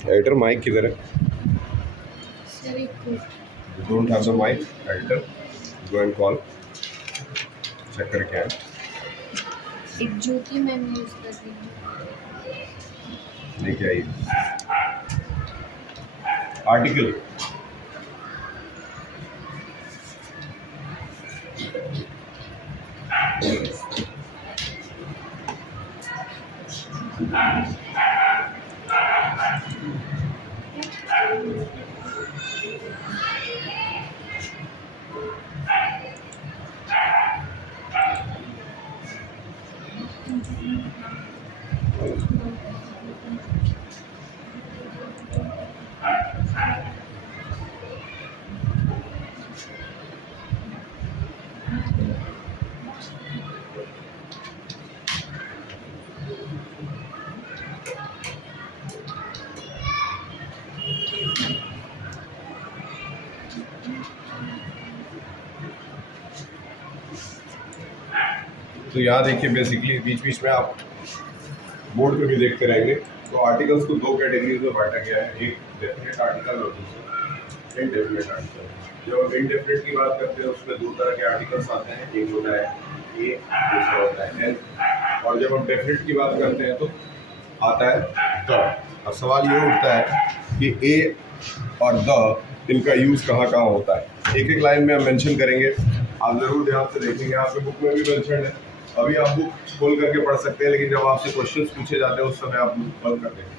Editor mic किधर है? Sir एक don't have the mike editor, go and call, check करके आए। ज्योति मैम यूज कर रही हूँ। लेके आइए आर्टिकल। तो यहाँ देखिए, बेसिकली बीच बीच में आप बोर्ड पे भी देखते रहेंगे। तो आर्टिकल्स को दो कैटेगरीज में बांटा गया है, एक डेफिनेट आर्टिकल और दूसरा इनडेफिनेट आर्टिकल। जब हम इनडेफिनेट की बात करते हैं उसमें दो तरह के आर्टिकल्स आते हैं, एक होता है ए, दूसरा होता है एन। और जब हम डेफिनेट की बात करते हैं तो आता है द। अब सवाल ये उठता है कि ए और द, इनका यूज़ कहाँ कहाँ होता है। एक एक लाइन में हम मेंशन करेंगे, आप ज़रूर ध्यान से देखेंगे। आपके बुक में भी मेंशन है, अभी आप बुक खोल करके पढ़ सकते हैं, लेकिन जब आपसे क्वेश्चंस पूछे जाते हैं उस समय आप बुक बंद कर देंगे।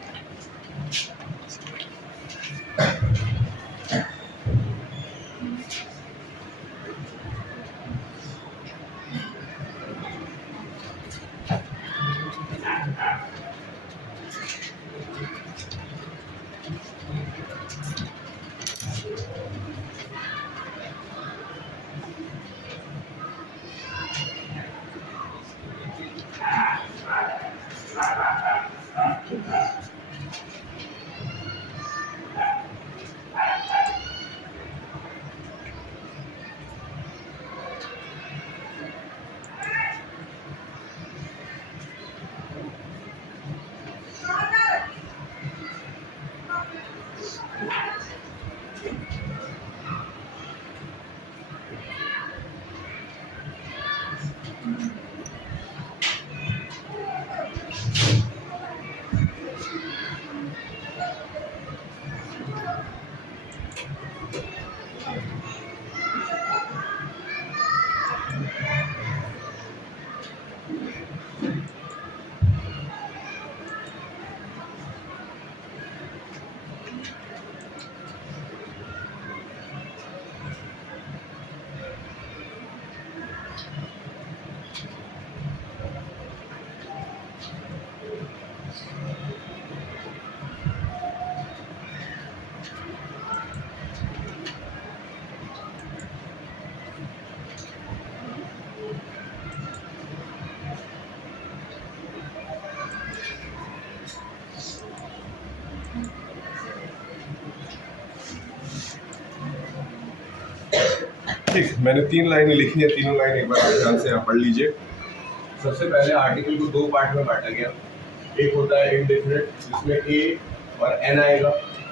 ठीक, मैंने 3 लाइनें लिखी है, तीनों लाइन एक बार ध्यान से आप पढ़ लीजिए। सबसे पहले आर्टिकल को दो पार्ट में बांटा गया। एक होता है इनडेफिनेट, जिसमें ए और एन आएगा,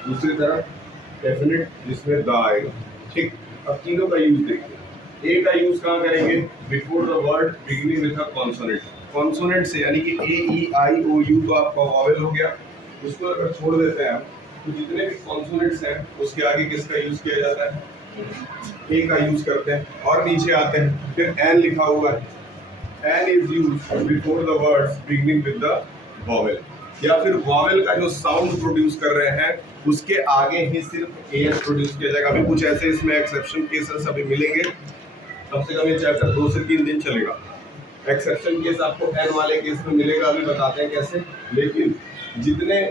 दूसरी तरफ डेफिनेट जिसमें द आएगा। ठीक, अब तीनों का यूज देखिए। ए का यूज कहाँ करेंगे? Before the word beginning with a consonant. Consonant से, यानी कि ए ई आई ओ यू तो आपका वॉवेल हो गया, उसको अगर छोड़ देते हैं आप तो जितने भी कॉन्सोनेंट्स हैं उसके आगे किसका यूज किया जाता है? ए का यूज करते हैं। और नीचे आते हैं, फिर एन लिखा हुआ है, an is used before the words beginning with the vowel. या फिर वॉवेल का जो साउंड प्रोड्यूस कर रहे हैं उसके आगे ही सिर्फ एस प्रोड्यूस किया जाएगा। अभी कुछ ऐसे इसमें एक्सेप्शन केसेस अभी मिलेंगे, कम से कम ये चैप्टर 2 से 3 दिन चलेगा। एक्सेप्शन केस आपको एन वाले केस में मिलेगा, अभी बताते हैं कैसे। लेकिन जितने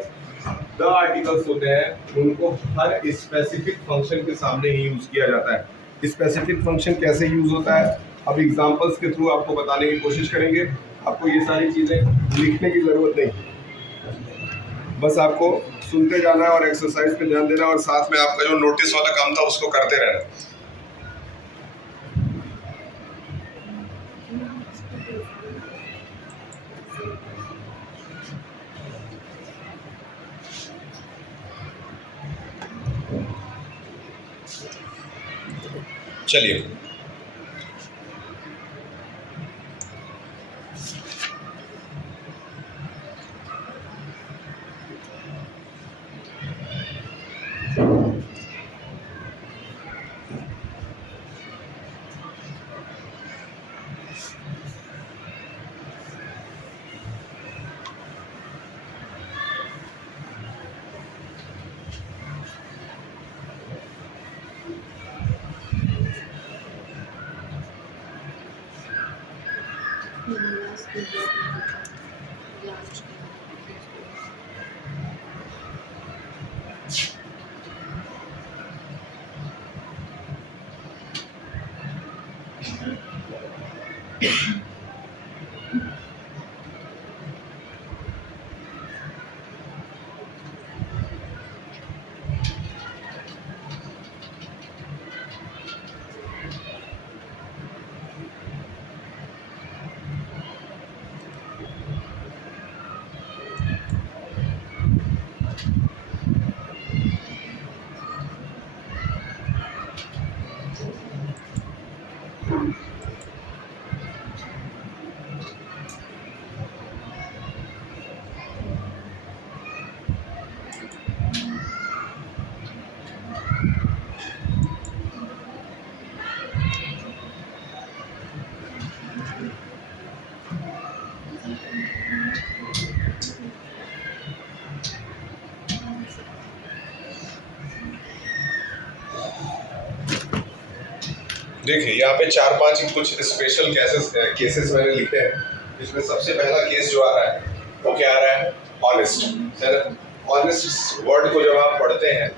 द आर्टिकल्स होते हैं उनको हर स्पेसिफिक फंक्शन के सामने ही यूज किया जाता है। स्पेसिफिक फंक्शन कैसे यूज होता है, अब एग्जांपल्स के थ्रू आपको बताने की कोशिश करेंगे। आपको ये सारी चीजें लिखने की जरूरत नहीं, बस आपको सुनते जाना है और एक्सरसाइज पे ध्यान देना है, और साथ में आपका जो नोटिस वाला काम था उसको करते रहना। चलिए देखिए यहाँ पे 4-5 कुछ स्पेशल केसेस मैंने लिखे हैं। इसमें सबसे पहला केस जो आ रहा है वो क्या आ रहा है, ऑनेस्ट है ना। ऑनेस्ट वर्ड को जब आप पढ़ते हैं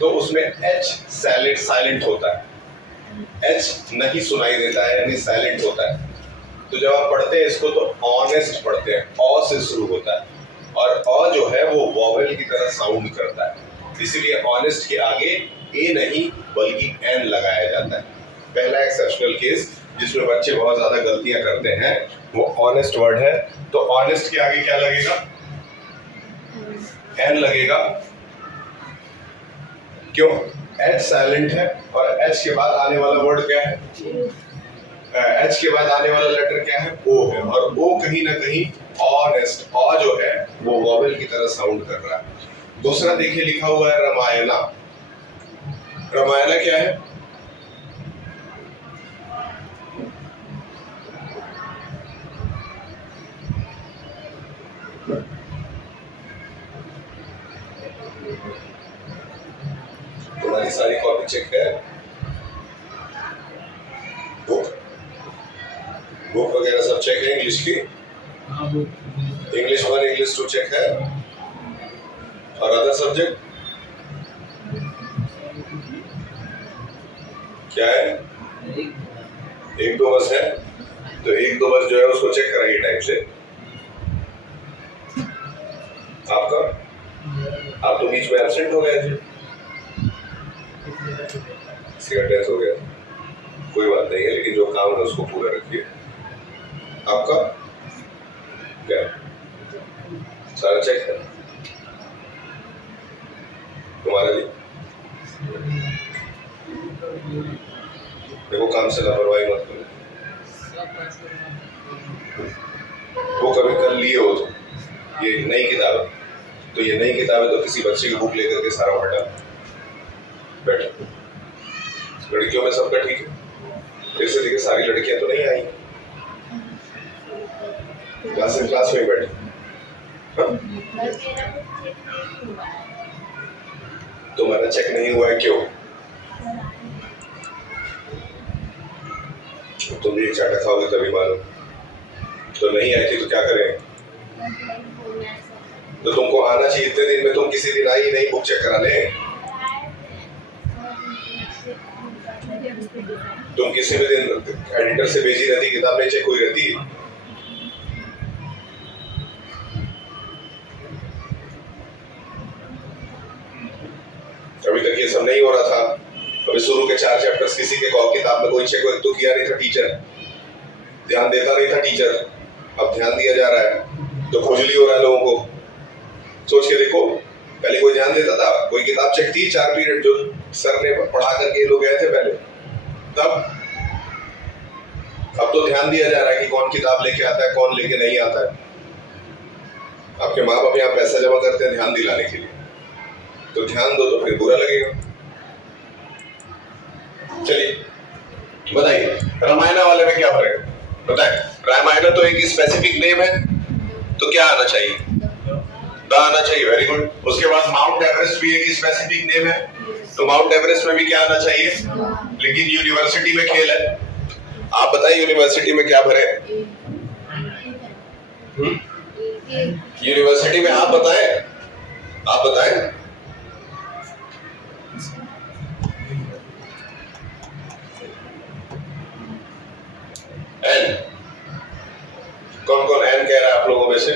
तो उसमें एच साइलेंट होता है, एच नहीं सुनाई देता है यानी साइलेंट होता है। तो जब आप पढ़ते हैं इसको तो ऑनेस्ट पढ़ते हैं, ऑ से शुरू होता है और ऑ जो है वो वॉवेल की तरह साउंड करता है, इसीलिए ऑनेस्ट के आगे ए नहीं बल्कि एन लगाया जाता है। पहला एक्सेप्शनल केस जिसमें बच्चे बहुत ज्यादा गलतियां करते हैं वो ऑनेस्ट वर्ड है। तो ऑनेस्ट के आगे क्या लगेगा, एन लगेगा। क्यों, एच साइलेंट है और एच के बाद आने वाला वर्ड क्या है, एच के बाद आने वाला लेटर क्या है, ओ है और ओ कहीं ना कहीं ऑनेस्ट, ऑ जो है वो वॉवेल की तरह साउंड कर रहा है। दूसरा देखिए लिखा हुआ है रामायणा। रामायणा क्या है, तुम्हारी सारी कॉपी चेक है, बुक वगैरह सब चेक है, इंग्लिश की, इंग्लिश 1 इंग्लिश 2 चेक है और अदर सब्जेक्ट क्या है, 1-2 बस है। तो 1-2 बस जो है उसको चेक कराइए टाइम से। आपका, आप तो बीच में एब्सेंट हो गए थे, इसका टेस्ट हो गया, कोई बात नहीं है, लेकिन जो काम है उसको पूरा रखिए। आपका क्या सारा चेक है, तुम्हारा भी देखो, काम से लापरवाही मत करो। वो कभी कर लिए हो तो ये नई किताब है, तो ये नई किताब है तो किसी बच्चे की बुक लेकर के सारा उल्टा बैठो। लड़कियों में सबका ठीक है, जैसे देखिए सारी लड़कियां तो नहीं आई, क्लास में बैठे। तुम्हारा चेक नहीं हुआ है, क्यों, तुम भी एक चाटा खाओगे तभी मालूम। तो नहीं आई थी तो क्या करें, तो तुमको आना चाहिए इतने दिन में, तुम किसी दिन आई नहीं बुक चेक कराने। तुम किसी भी दिन एडिटर से भेजी रहती, किताब नहीं चेक हुई रहती। अभी तक ये सब नहीं हो रहा था। अभी शुरू के 4 चैप्टर्स किसी के किताब में कोई चेक तो किया नहीं था, टीचर ध्यान देता नहीं था टीचर, अब ध्यान दिया जा रहा है तो खुजली हो रहा है लोगों को। सोच के देखो, पहले कोई ध्यान देता था, कोई किताब चेक थी 4 पीरियड जो सर ने पढ़ा करके लोग गए थे पहले, तब अब तो ध्यान दिया जा रहा है कि कौन किताब लेके आता है, कौन लेके नहीं आता है। आपके माँ बाप यहाँ पैसा जमा करते हैं ध्यान दिलाने के लिए, तो ध्यान दो तो फिर बुरा लगेगा। चलिए बताइए, रामायण वाले में क्या फर्क है बताएं। रामायण तो एक स्पेसिफिक नेम है, तो क्या आना चाहिए? द आना चाहिए। Very good. उसके बाद माउंट एवरेस्ट भी एक स्पेसिफिक नेम है, तो माउंट एवरेस्ट में भी क्या आना चाहिए? लेकिन यूनिवर्सिटी में खेल है। आप बताइए यूनिवर्सिटी में क्या भरे? यूनिवर्सिटी में आप बताएं, आप बताएं। एन, कौन कौन एन कह रहा है आप लोगों में से?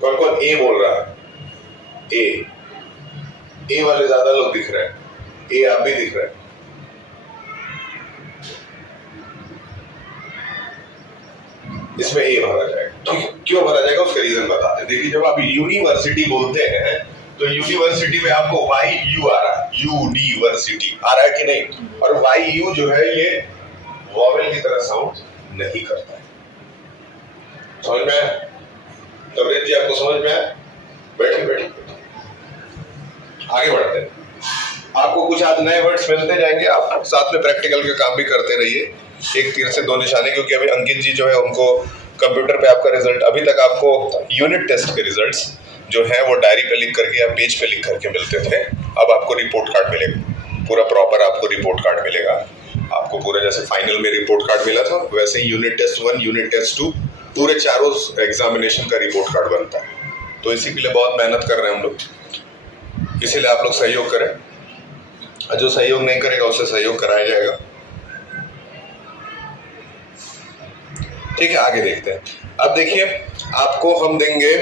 कौन कौन ए बोल रहा है? ए वाले ज्यादा लोग दिख रहे हैं। ए आप भी दिख रहे हैं। इसमें ए भरा जाएगा। ठीक है, क्यों भरा जाएगा उसका रीजन बताते हैं। देखिए, जब आप यूनिवर्सिटी बोलते हैं तो यूनिवर्सिटी में आपको वाई यू आ रहा है, यूनिवर्सिटी आ रहा है कि नहीं? और वाई यू जो है ये वॉवेल की तरह साउंड नहीं करता है। समझ में आया? तबरेज जी आपको समझ में आया? बैठिए बैठिए, आगे बढ़ते हैं। आपको कुछ आज नए वर्ड्स मिलते जाएंगे, आप साथ में प्रैक्टिकल के काम भी करते रहिए। एक तीर से दो निशाने, क्योंकि अभी अंकित जी जो है उनको कंप्यूटर पे आपका रिजल्ट, अभी तक आपको यूनिट टेस्ट के रिजल्ट्स जो है वो डायरी पे लिख करके या पेज पे लिख करके मिलते थे। अब आपको रिपोर्ट कार्ड मिलेगा, पूरा प्रॉपर आपको रिपोर्ट कार्ड मिलेगा। आपको पूरा जैसे फाइनल में रिपोर्ट कार्ड मिला था वैसे ही यूनिट टेस्ट 1, यूनिट टेस्ट 2, पूरे चारों एग्जामिनेशन का रिपोर्ट कार्ड बनता है। तो इसी के लिए बहुत मेहनत कर रहे हैं हम लोग, इसीलिए आप लोग सहयोग करें। जो सहयोग नहीं करेगा उससे सहयोग कराया जाएगा। ठीक है, आगे देखते हैं। अब देखिए, आपको हम देंगे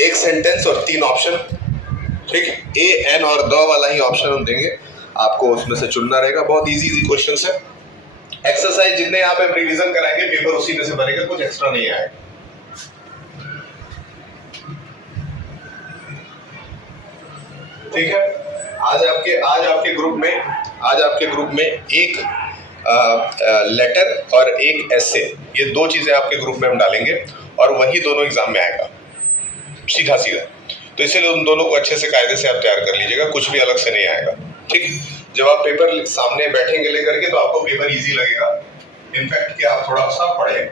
एक सेंटेंस और 3 ऑप्शन। ठीक है, ए, एन और द वाला ही ऑप्शन हम देंगे, आपको उसमें से चुनना रहेगा। बहुत इजी क्वेश्चन है। एक्सरसाइज जितने यहाँ पे रिवीजन कराएंगे पेपर उसी में से बनेगा, कुछ एक्स्ट्रा नहीं आएगा। ठीक है, आज आपके ग्रुप में एक लेटर और एक एसे, ये 2 चीजें आपके ग्रुप में हम डालेंगे और वही दोनों एग्जाम में आएगा सीधा। तो इसलिए उन दोनों को अच्छे से कायदे से आप तैयार कर लीजिएगा, कुछ भी अलग से नहीं आएगा। ठीक, जब आप पेपर सामने बैठेंगे लेकर के तो आपको पेपर इजी लगेगा। इनफैक्ट कि आप थोड़ा सा पढ़ें।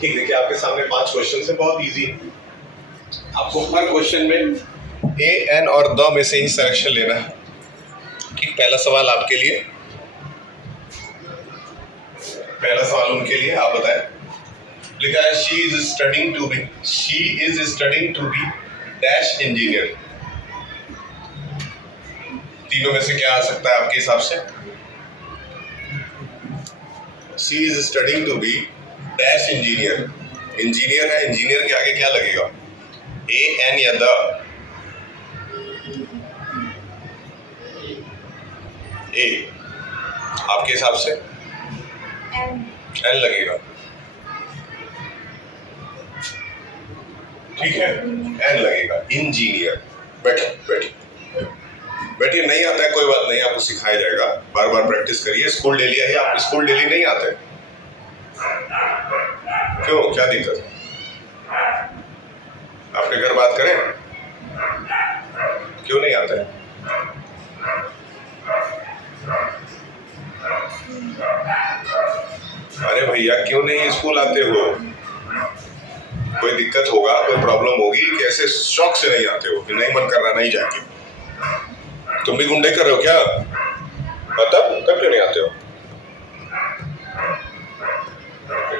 ठीक, देखिए आपके सामने 5 क्वेश्चन है, बहुत इजी है। आपको हर क्वेश्चन में ए, एन और द में से ही सिलेक्शन लेना है। ठीक, पहला सवाल आपके लिए, पहला सवाल उनके लिए, आप बताएं। लिखा है she is studying to be dash engineer. तीनों में से क्या आ सकता है आपके हिसाब से? She is studying to be dash engineer. Engineer है, इंजीनियर के आगे क्या लगेगा? ए, एन या द? ए आपके हिसाब से? एन लगेगा। ठीक है, एन लगेगा, इंजीनियर। बैठिए बैठिए बैठिए, नहीं आता है कोई बात नहीं, आपको सिखाया जाएगा, बार बार प्रैक्टिस करिए। स्कूल डेली है, आप स्कूल डेली नहीं आते? क्यों, क्या दिक्कत है? आपके घर बात करें, क्यों नहीं आते? अरे भैया, क्यों नहीं स्कूल आते हो? कोई दिक्कत होगा, कोई प्रॉब्लम होगी कि ऐसे शौक से नहीं आते हो कि नहीं मन कर रहा नहीं जाके? तुम भी गुंडे कर रहे हो क्या? तब क्यों नहीं आते हो?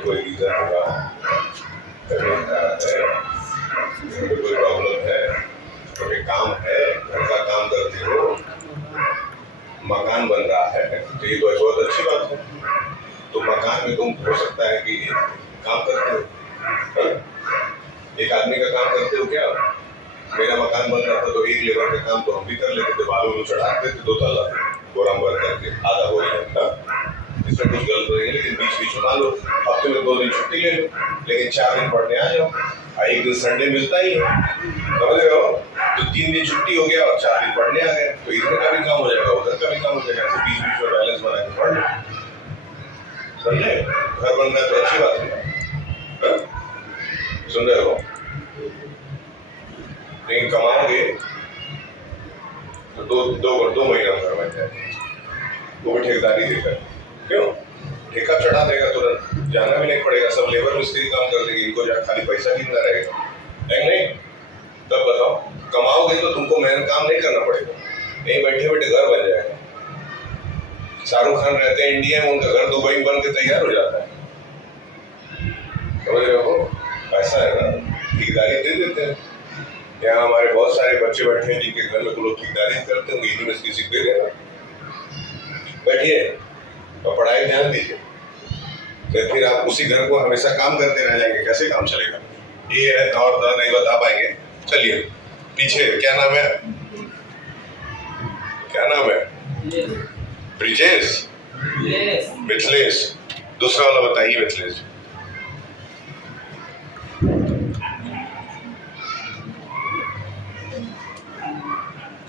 कोई रीजन होगा, कोई प्रॉब्लम है, कोई काम है, घर का काम करते हो, मकान बन रहा है, तो ये तो बहुत अच्छी बात है। तो मकान में तुम हो सकता है कि काम करते हो, एक आदमी का काम करते हो क्या? मेरा मकान बन रहा था तो एक लेबर का काम तो हम भी कर लेते थे, बालू चढ़ाते थे 2 तल्ला गोराम भर करके, आधा हो जाता। इसमें कुछ गलत नहीं है, लेकिन बीच में मान लो हफ्ते में 2 दिन छुट्टी ले लो, लेकिन 4 दिन पढ़ने आ जाओ, और एक दिन संडे मिलता ही है, समझ रहे हो? तो 3 दिन छुट्टी हो गया और 4 दिन पढ़ने आ गए, तो इधर का भी काम हो जाएगा, उधर का भी काम हो जाएगा, ऐसे बीच में बैलेंस बना के पढ़ लो। समझे? घर बन रहा है तो अच्छी बात है, सुन रहे हो? लेकिन कमाओगे तो दो महीना घर बन जाएगा, वो भी ठेकेदारी देकर। क्यों? ठेका चढ़ा देगा, तुरंत जाना भी नहीं पड़ेगा, सब लेबर मिस्त्री काम कर देंगे, इनको खाली पैसा कितना रहेगा, है नहीं? तब बताओ, कमाओगे तो तुमको मेहनत काम नहीं करना पड़ेगा, नहीं बैठे बैठे घर बन जाएगा। शाहरुख खान रहते हैं इंडिया में, उनका घर दुबई में बन के तैयार हो जाता है, समझ रहे हो? ऐसा है ना, ठेकेदारी दे देते हैं। यहाँ हमारे बहुत सारे बच्चे बैठे हैं जिनके घर में लोग ठेकेदारी करते होंगे, यूनिवर्सिटी सीख दे देगा। बैठिए और पढ़ाई ध्यान दीजिए, तो फिर आप उसी घर को हमेशा काम करते रह जाएंगे, कैसे काम चलेगा? ये है और द नहीं बता पाएंगे। चलिए पीछे, क्या नाम है? क्या नाम है? ब्रिजेश, मिथिलेश। दूसरा वाला बताइए, मिथिलेश।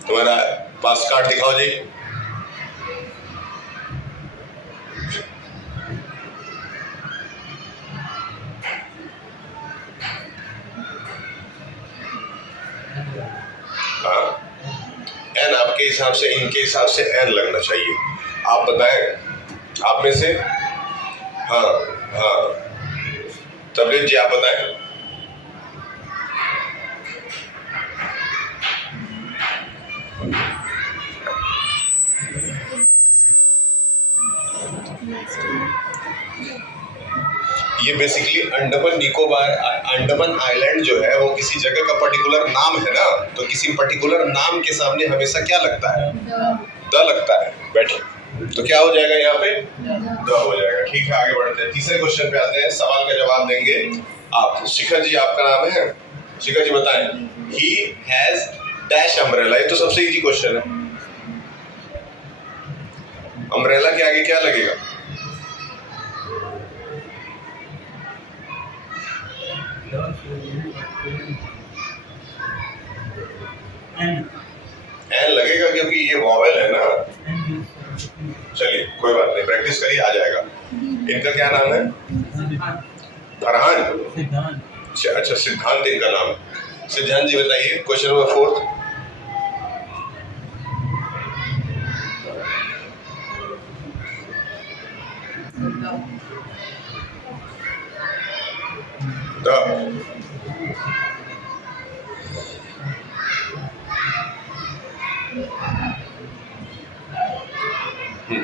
तुम्हारा पास कार्ड दिखाओ जी। हाँ, एन आपके हिसाब से, इनके हिसाब से एन लगना चाहिए। आप बताएं, आप में से? हाँ हाँ, तबरेज जी आप बताएं। ये बेसिकली अंडमान आइलैंड जो है वो किसी जगह का पर्टिकुलर नाम है ना, तो किसी पर्टिकुलर नाम के सामने हमेशा क्या लगता है? द लगता है। बैठिए, तो क्या हो जाएगा यहाँ पे? द हो जाएगा। ठीक है, आगे बढ़ते हैं, तीसरे क्वेश्चन पे आते हैं। सवाल का जवाब देंगे आप। शिखर जी आपका नाम है, शिखर जी बताएं। ही हैज डैश अम्ब्रेला, ये तो सबसे इजी क्वेश्चन है। अम्ब्रेला के आगे क्या लगेगा? एन लगेगा क्योंकि ये वॉवेल है ना। चलिए कोई बात नहीं, प्रैक्टिस करिए, आ जाएगा। इनका क्या नाम है? फरहान। अच्छा, सिद्धांत इनका नाम है। सिद्धांत जी बताइए, क्वेश्चन नंबर 4।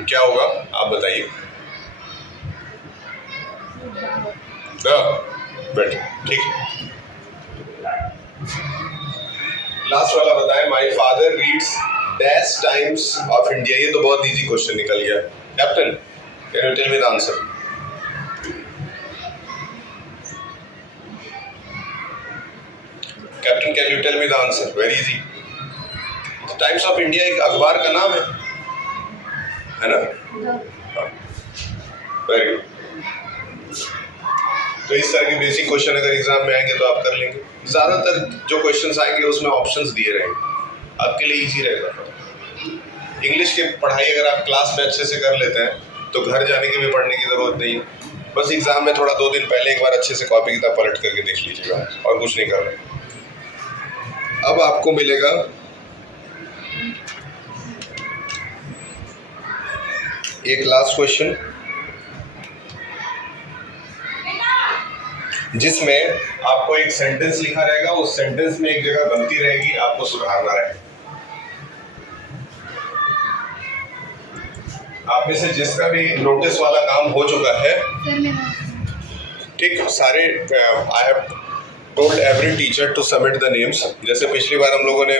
क्या होगा आप बताइए। बेट ठीक है। लास्ट वाला बताएं, my father reads dash Times of India. ये तो बहुत इजी क्वेश्चन निकल गया। Captain can you tell me the answer? Captain can you tell me the answer? Very easy. Times of India एक अखबार का नाम है ना? Very good. तो इस तरह के बेसिक क्वेश्चन अगर एग्जाम में आएंगे तो आप कर लेंगे। ज़्यादातर जो क्वेश्चंस आएंगे उसमें ऑप्शंस दिए रहेंगे, आपके लिए इजी रहेगा। इंग्लिश की पढ़ाई अगर आप क्लास में अच्छे से कर लेते हैं तो घर जाने की भी पढ़ने की ज़रूरत नहीं है। बस एग्ज़ाम में थोड़ा 2 दिन पहले एक बार अच्छे से कॉपी किताब पलट करके देख लीजिएगा, और कुछ नहीं कर रहे। अब आपको मिलेगा एक लास्ट क्वेश्चन, जिसमें आपको एक सेंटेंस लिखा रहेगा, उस सेंटेंस में एक जगह गलती रहेगी, आपको सुधारना रहेगा। आप में से जिसका भी नोटिस वाला काम हो चुका है, ठीक, सारे I have told every teacher to submit the names. जैसे पिछली बार हम लोगों ने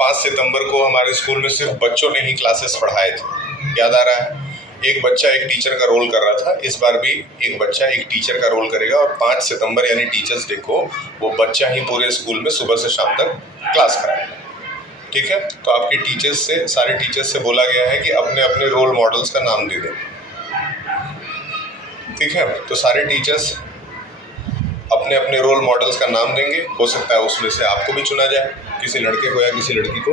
5 सितंबर को हमारे स्कूल में सिर्फ बच्चों ने ही क्लासेस पढ़ाए थे, याद आ रहा है? एक बच्चा एक टीचर का रोल कर रहा था। इस बार भी एक बच्चा एक टीचर का रोल करेगा, और 5 सितंबर यानी टीचर्स डे को वो बच्चा ही पूरे स्कूल में सुबह से शाम तक क्लास कराएगा। ठीक है? तो आपके टीचर्स से, सारे टीचर्स से बोला गया है कि अपने अपने रोल मॉडल्स का नाम दे दें। ठीक है? तो सारे टीचर्स अपने अपने रोल मॉडल्स का नाम देंगे। हो सकता है उसमें से आपको भी चुना जाए, किसी लड़के को या किसी लड़की को।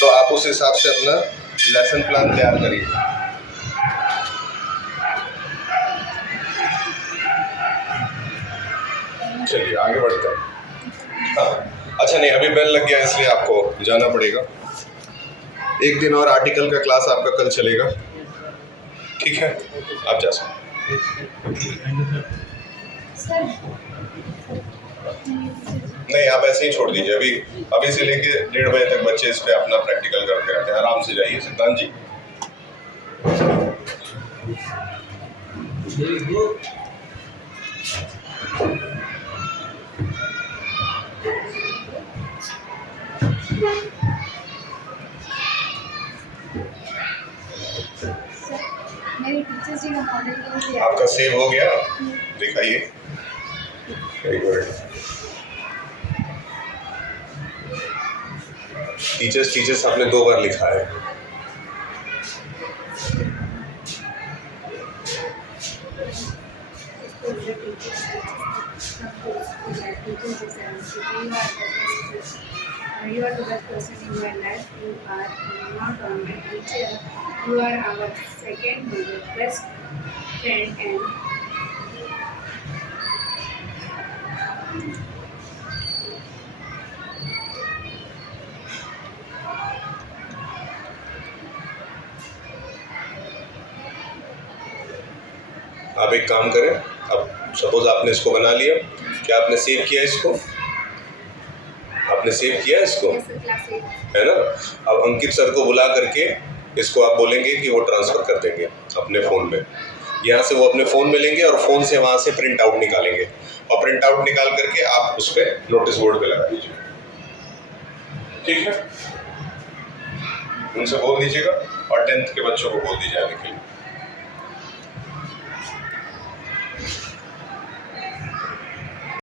तो आप उस हिसाब से अपना लेसन प्लान तैयार करिए। चलिए आगे बढ़ते हैं। हाँ, अच्छा नहीं, अभी बेल लग गया इसलिए आपको जाना पड़ेगा। एक दिन और आर्टिकल का क्लास आपका कल चलेगा, ठीक है? आप जा सकते। नहीं, आप ऐसे ही छोड़ दीजिए। अभी से लेके 1:30 बजे तक बच्चे इस पे अपना प्रैक्टिकल करते रहते हैं। आराम से जाइए सिद्धांत जी। मेरी टीचर्स जी का मॉडल आपका सेव हो गया? दिखाइए। Very good. टीचर्स आपने 2 बार लिखा है। You are the best person in my life. You are not only teacher, you are our second best friend and आप एक काम करें, अब सपोज आपने इसको बना लिया, क्या आपने सेव किया इसको? आपने सेव किया इसको, है ना? अब अंकित सर को बुला करके इसको आप बोलेंगे कि वो ट्रांसफ़र कर देंगे अपने फ़ोन में। यहाँ से वो अपने फ़ोन में लेंगे और फ़ोन से वहाँ से प्रिंट आउट निकालेंगे, और प्रिंट आउट निकाल करके आप उस पर नोटिस बोर्ड पे लगा दीजिए। ठीक है? उनसे बोल दीजिएगा, और 10th के बच्चों को बोल दीजिए आने के लिए।